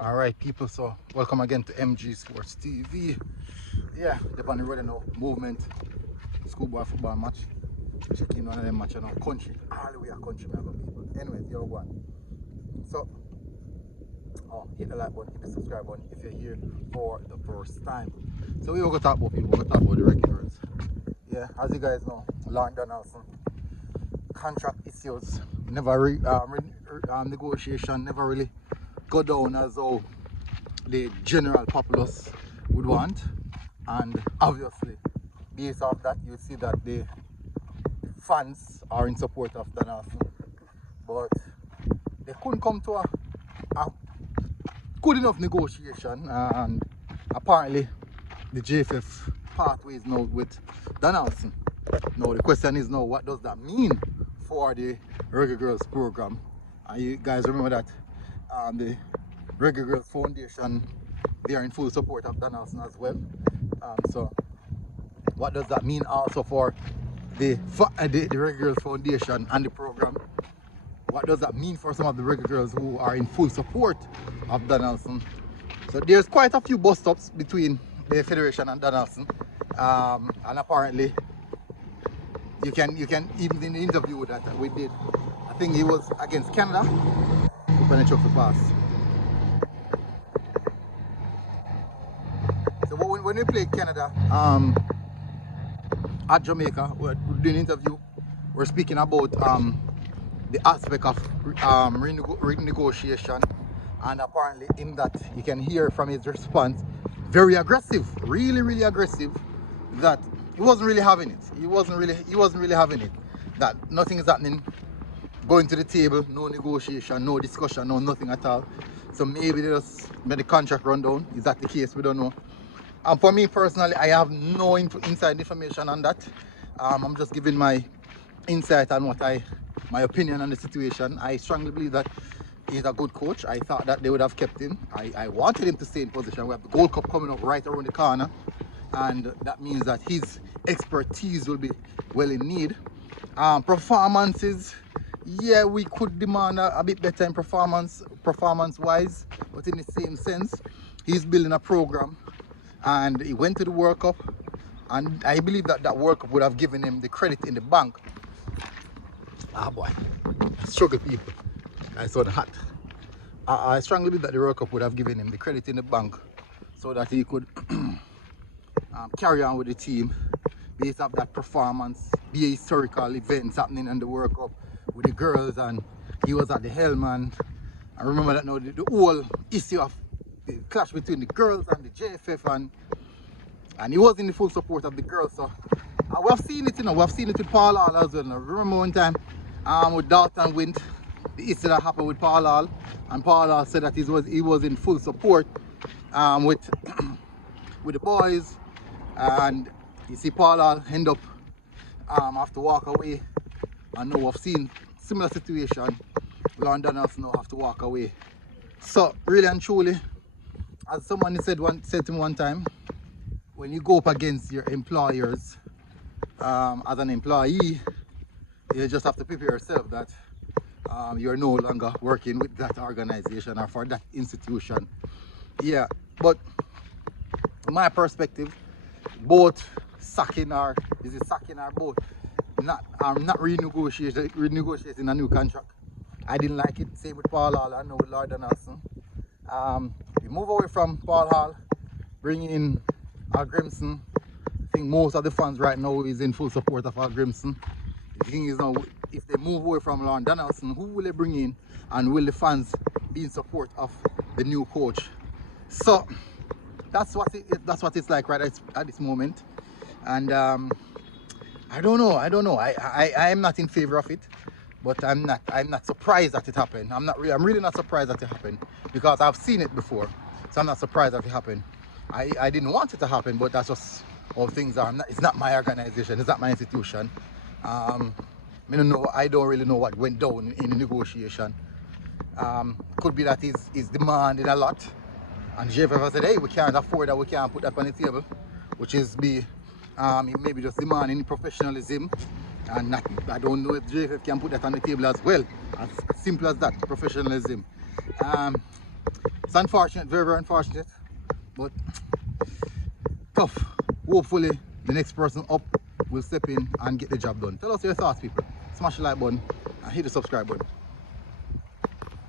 All right, people, so welcome again to MG Sports TV. Yeah, they're on the road now, movement, schoolboy football match. Checking one of them match in our country, all the way a country, member people. Anyway, you're one. So, hit the like button, hit the subscribe button if you're here for the first time. So we will go talk about people, we'll talk about the Reggae Girlz. Yeah, as you guys know, Lorne Donaldson, contract issues, negotiation never really go down as how the general populace would want, and obviously based off that you see that the fans are in support of Donaldson, but they couldn't come to a good enough negotiation, and apparently the JFF pathways now with Donaldson. Now the question is now, what does that mean for the Reggae Girlz program? And you guys remember that the Reggae Girlz Foundation, they are in full support of Donaldson as well. So what does that mean also for the Reggae Girlz Foundation and the program? What does that mean for some of the Reggae Girls who are in full support of Donaldson? So there's quite a few bus stops between the Federation and Donaldson, and apparently you can even in the interview that we did, I think it was against Canada when I took the pass. So when we played Canada at Jamaica, we're doing an interview, we're speaking about the aspect of renegotiation, and apparently in that you can hear from his response, very aggressive, really aggressive, that he wasn't really having it. He wasn't really having it. That nothing is happening, going to the table, no negotiation, no discussion, no nothing at all. So maybe they just made the contract run down. Is that the case? We don't know. And for me personally, I have no inside information on that. I'm just giving my insight on my opinion on the situation. I strongly believe that he's a good coach. I thought that they would have kept him. I wanted him to stay in position. We have the Gold Cup coming up right around the corner, and that means that his expertise will be well in need. Performances, yeah, we could demand a bit better in performance wise, but in the same sense, he's building a program, and he went to the World Cup, and I believe that World Cup would have given him the credit in the bank. Ah boy, struggle people. I saw the hat. I strongly believe that the World Cup would have given him the credit in the bank so that he could carry on with the team based off that performance, be historical events happening in the World Cup with the girls, and he was at the helm. And I remember that now the whole issue of the clash between the girls and the JFF, and he was in the full support of the girls. So we have seen it, we have seen it with Paul Hall as well. Now, remember one time with Dalton Wint, the issue that happened with Paul Hall, and Paul Hall said that he was in full support with the boys, and you see Paul Hall end up have to walk away, and now we've seen similar situation. Lorne Donaldson now have to walk away. So really and truly, as someone said to me one time, when you go up against your employers as an employee, you just have to prepare yourself that you're no longer working with that organization or for that institution. Yeah, but from my perspective, both sacking or both not renegotiating a new contract. I didn't like it. Same with Paul Hall and now with Lorne Donaldson. We move away from Paul Hall, bring in Al Grimson. I think most of the fans right now is in full support of Al Grimson. The thing is now, if they move away from Lorne Donaldson, who will they bring in, and will the fans be in support of the new coach? So that's what it's like right at this moment. And I don't know. I am not in favor of it, but I'm not surprised that it happened. I'm really not surprised that it happened, because I've seen it before. So I'm not surprised that it happened. I didn't want it to happen, but that's just how things are. It's not my organization, it's not my institution. I don't really know what went down in the negotiation. Could be that he's demanding a lot, and JFF said, hey, we can't afford that, we can't put that on the table, which is maybe just demanding professionalism, and I don't know if JFF can put that on the table as well, as simple as that, professionalism. It's unfortunate, very, very unfortunate, but tough. Hopefully the next person up will step in and get the job done. Tell us your thoughts, people. Smash the like button and hit the subscribe button.